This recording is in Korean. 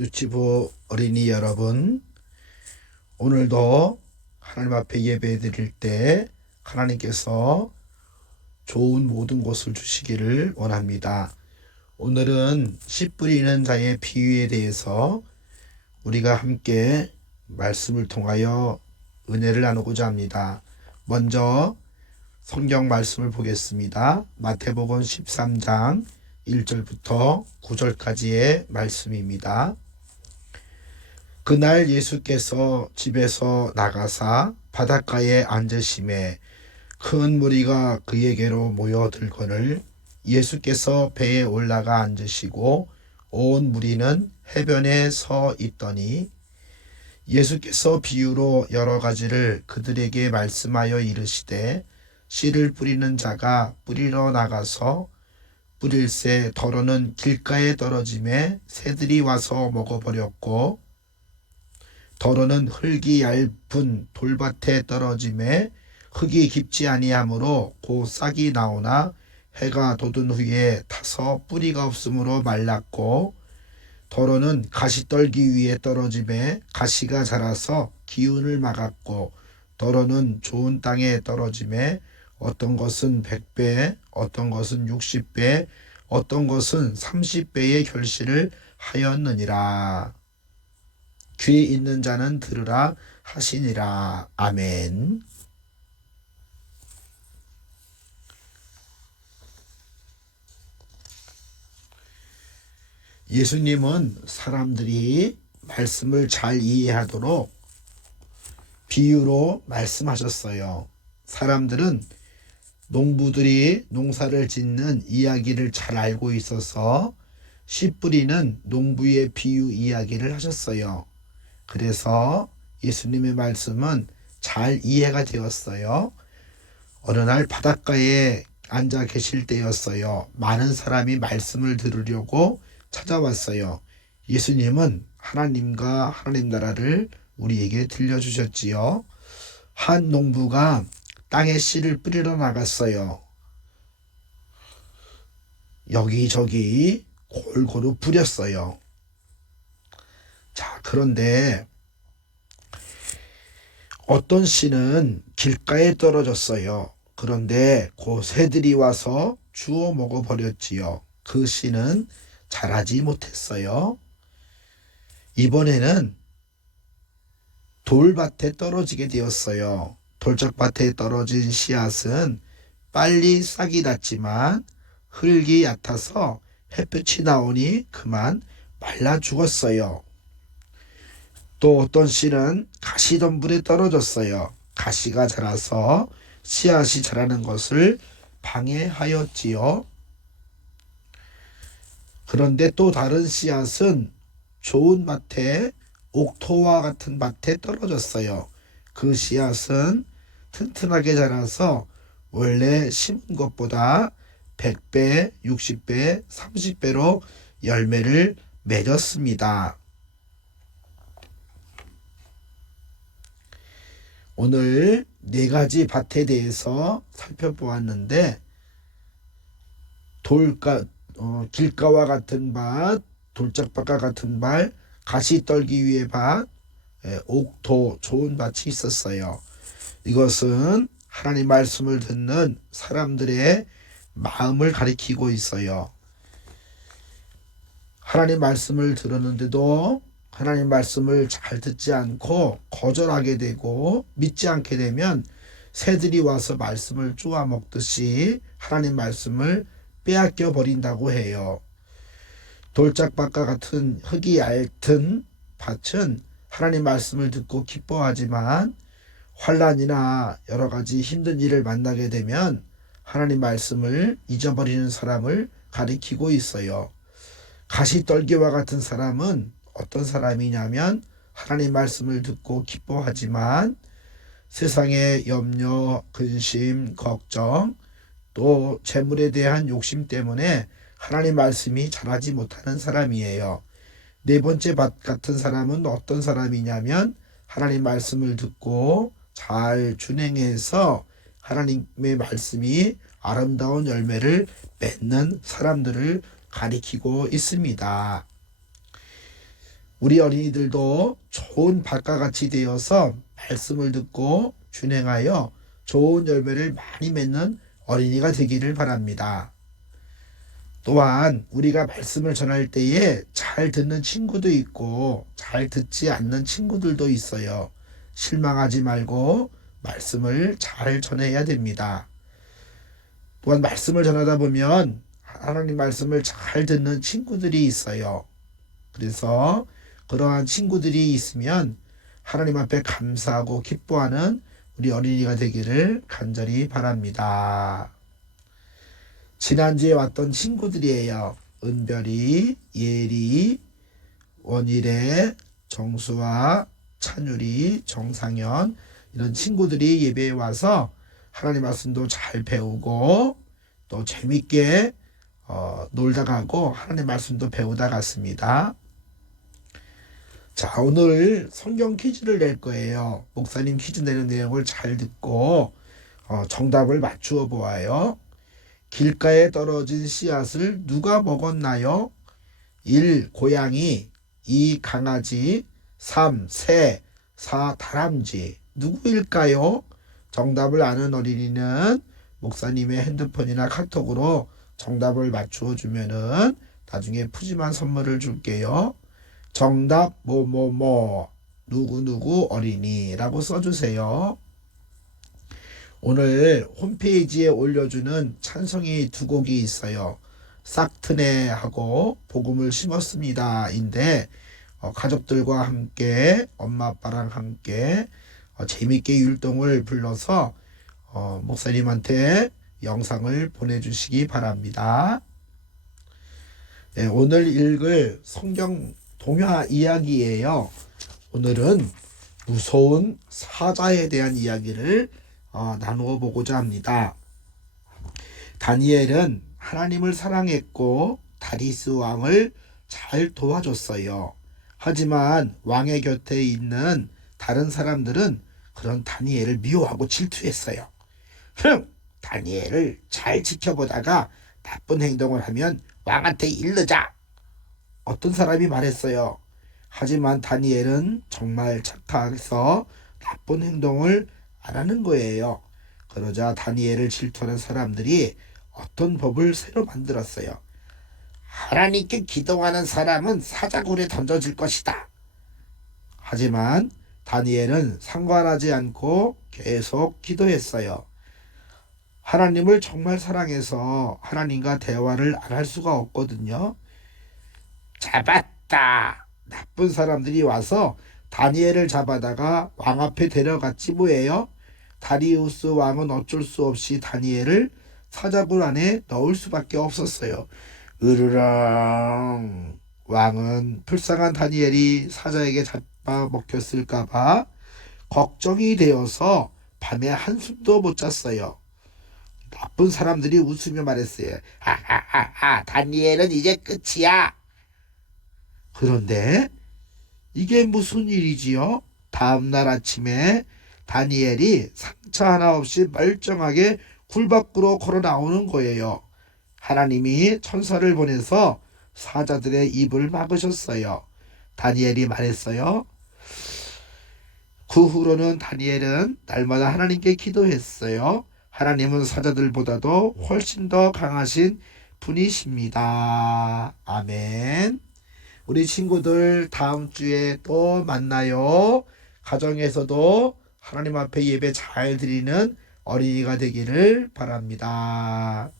유치부 어린이 여러분, 오늘도 하나님 앞에 예배 드릴 때 하나님께서 좋은 모든 것을 주시기를 원합니다. 오늘은 씨 뿌리는 자의 비유에 대해서 우리가 함께 말씀을 통하여 은혜를 나누고자 합니다. 먼저 성경 말씀을 보겠습니다. 마태복음 13장 1절부터 9절까지의 말씀입니다. 그날 예수께서 집에서 나가사 바닷가에 앉으심에 큰 무리가 그에게로 모여들거늘 예수께서 배에 올라가 앉으시고 온 무리는 해변에 서 있더니 예수께서 비유로 여러 가지를 그들에게 말씀하여 이르시되 씨를 뿌리는 자가 뿌리러 나가서 뿌릴새 더러는 길가에 떨어짐에 새들이 와서 먹어버렸고 더러는 흙이 얇은 돌밭에 떨어짐에 흙이 깊지 아니하므로 곧 싹이 나오나 해가 돋은 후에 타서 뿌리가 없으므로 말랐고 더러는 가시떨기 위에 떨어짐에 가시가 자라서 기운을 막았고 더러는 좋은 땅에 떨어짐에 어떤 것은 100배, 어떤 것은 60배, 어떤 것은 30배의 결실을 하였느니라. 귀 있는 자는 들으라 하시니라. 아멘. 예수님은 사람들이 말씀을 잘 이해하도록 비유로 말씀하셨어요. 사람들은 농부들이 농사를 짓는 이야기를 잘 알고 있어서 씨 뿌리는 농부의 비유 이야기를 하셨어요. 그래서 예수님의 말씀은 잘 이해가 되었어요. 어느 날 바닷가에 앉아 계실 때였어요. 많은 사람이 말씀을 들으려고 찾아왔어요. 예수님은 하나님과 하나님 나라를 우리에게 들려주셨지요. 한 농부가 땅에 씨를 뿌리러 나갔어요. 여기저기 골고루 뿌렸어요. 자, 그런데 어떤 씨는 길가에 떨어졌어요. 그런데 그 새들이 와서 주워 먹어버렸지요. 그 씨는 자라지 못했어요. 이번에는 돌밭에 떨어지게 되었어요. 돌짝밭에 떨어진 씨앗은 빨리 싹이 났지만 흙이 얕아서 햇볕이 나오니 그만 말라 죽었어요. 또 어떤 씨는 가시덤불에 떨어졌어요. 가시가 자라서 씨앗이 자라는 것을 방해하였지요. 그런데 또 다른 씨앗은 좋은 밭에 옥토와 같은 밭에 떨어졌어요. 그 씨앗은 튼튼하게 자라서 원래 심은 것보다 100배, 60배, 30배로 열매를 맺었습니다. 오늘 네 가지 밭에 대해서 살펴보았는데 길가와 같은 밭, 돌짝밭과 같은 밭, 가시떨기 위의 밭, 옥토 좋은 밭이 있었어요. 이것은 하나님 말씀을 듣는 사람들의 마음을 가리키고 있어요. 하나님 말씀을 들었는데도 하나님 말씀을 잘 듣지 않고 거절하게 되고 믿지 않게 되면 새들이 와서 말씀을 쪼아 먹듯이 하나님 말씀을 빼앗겨 버린다고 해요. 돌짝밭과 같은 흙이 얇은 밭은 하나님 말씀을 듣고 기뻐하지만 환난이나 여러 가지 힘든 일을 만나게 되면 하나님 말씀을 잊어버리는 사람을 가리키고 있어요. 가시떨기와 같은 사람은 어떤 사람이냐면 하나님 말씀을 듣고 기뻐하지만 세상의 염려, 근심, 걱정, 또 재물에 대한 욕심 때문에 하나님 말씀이 자라지 못하는 사람이에요. 네 번째 밭 같은 사람은 어떤 사람이냐면 하나님 말씀을 듣고 잘 준행해서 하나님의 말씀이 아름다운 열매를 맺는 사람들을 가리키고 있습니다. 우리 어린이들도 좋은 밭과 같이 되어서 말씀을 듣고 준행하여 좋은 열매를 많이 맺는 어린이가 되기를 바랍니다. 또한 우리가 말씀을 전할 때에 잘 듣는 친구도 있고 잘 듣지 않는 친구들도 있어요. 실망하지 말고 말씀을 잘 전해야 됩니다. 또한 말씀을 전하다 보면 하나님 말씀을 잘 듣는 친구들이 있어요. 그래서 그러한 친구들이 있으면 하나님 앞에 감사하고 기뻐하는 우리 어린이가 되기를 간절히 바랍니다. 지난주에 왔던 친구들이에요. 은별이, 예리, 원일의, 정수아, 찬율이, 정상현 이런 친구들이 예배에 와서 하나님 말씀도 잘 배우고 또 재밌게 놀다 가고 하나님 말씀도 배우다 갔습니다. 자, 오늘 성경 퀴즈를 낼 거예요. 목사님 퀴즈 내는 내용을 잘 듣고 정답을 맞추어 보아요. 길가에 떨어진 씨앗을 누가 먹었나요? 1. 고양이, 2. 강아지, 3. 새, 4. 다람쥐. 누구일까요? 정답을 아는 어린이는 목사님의 핸드폰이나 카톡으로 정답을 맞추어 주면은 나중에 푸짐한 선물을 줄게요. 정답 뭐뭐뭐 누구누구 어린이라고 써주세요. 오늘 홈페이지에 올려주는 찬송이 두 곡이 있어요. 싹트네하고 복음을 심었습니다 인데 가족들과 함께 엄마 아빠랑 함께 재밌게 율동을 불러서 목사님한테 영상을 보내주시기 바랍니다. 네, 오늘 읽을 성경 동화 이야기예요. 오늘은 무서운 사자에 대한 이야기를 나누어 보고자 합니다. 다니엘은 하나님을 사랑했고 다리스 왕을 잘 도와줬어요. 하지만 왕의 곁에 있는 다른 사람들은 그런 다니엘을 미워하고 질투했어요. 다니엘을 잘 지켜보다가 나쁜 행동을 하면 왕한테 일르자. 어떤 사람이 말했어요. 하지만 다니엘은 정말 착해서 나쁜 행동을 안 하는 거예요. 그러자 다니엘을 질투하는 사람들이 어떤 법을 새로 만들었어요. 하나님께 기도하는 사람은 사자굴에 던져질 것이다. 하지만 다니엘은 상관하지 않고 계속 기도했어요. 하나님을 정말 사랑해서 하나님과 대화를 안 할 수가 없거든요. 잡았다. 나쁜 사람들이 와서 다니엘을 잡아다가 왕 앞에 데려갔지 뭐예요. 다리우스 왕은 어쩔 수 없이 다니엘을 사자굴 안에 넣을 수밖에 없었어요. 으르렁. 왕은 불쌍한 다니엘이 사자에게 잡아먹혔을까봐 걱정이 되어서 밤에 한숨도 못 잤어요. 나쁜 사람들이 웃으며 말했어요. 하하하하, 다니엘은 이제 끝이야. 그런데 이게 무슨 일이지요? 다음날 아침에 다니엘이 상처 하나 없이 멀쩡하게 굴 밖으로 걸어 나오는 거예요. 하나님이 천사를 보내서 사자들의 입을 막으셨어요. 다니엘이 말했어요. 그 후로는 다니엘은 날마다 하나님께 기도했어요. 하나님은 사자들보다도 훨씬 더 강하신 분이십니다. 아멘. 우리 친구들 다음 주에 또 만나요. 가정에서도 하나님 앞에 예배 잘 드리는 어린이가 되기를 바랍니다.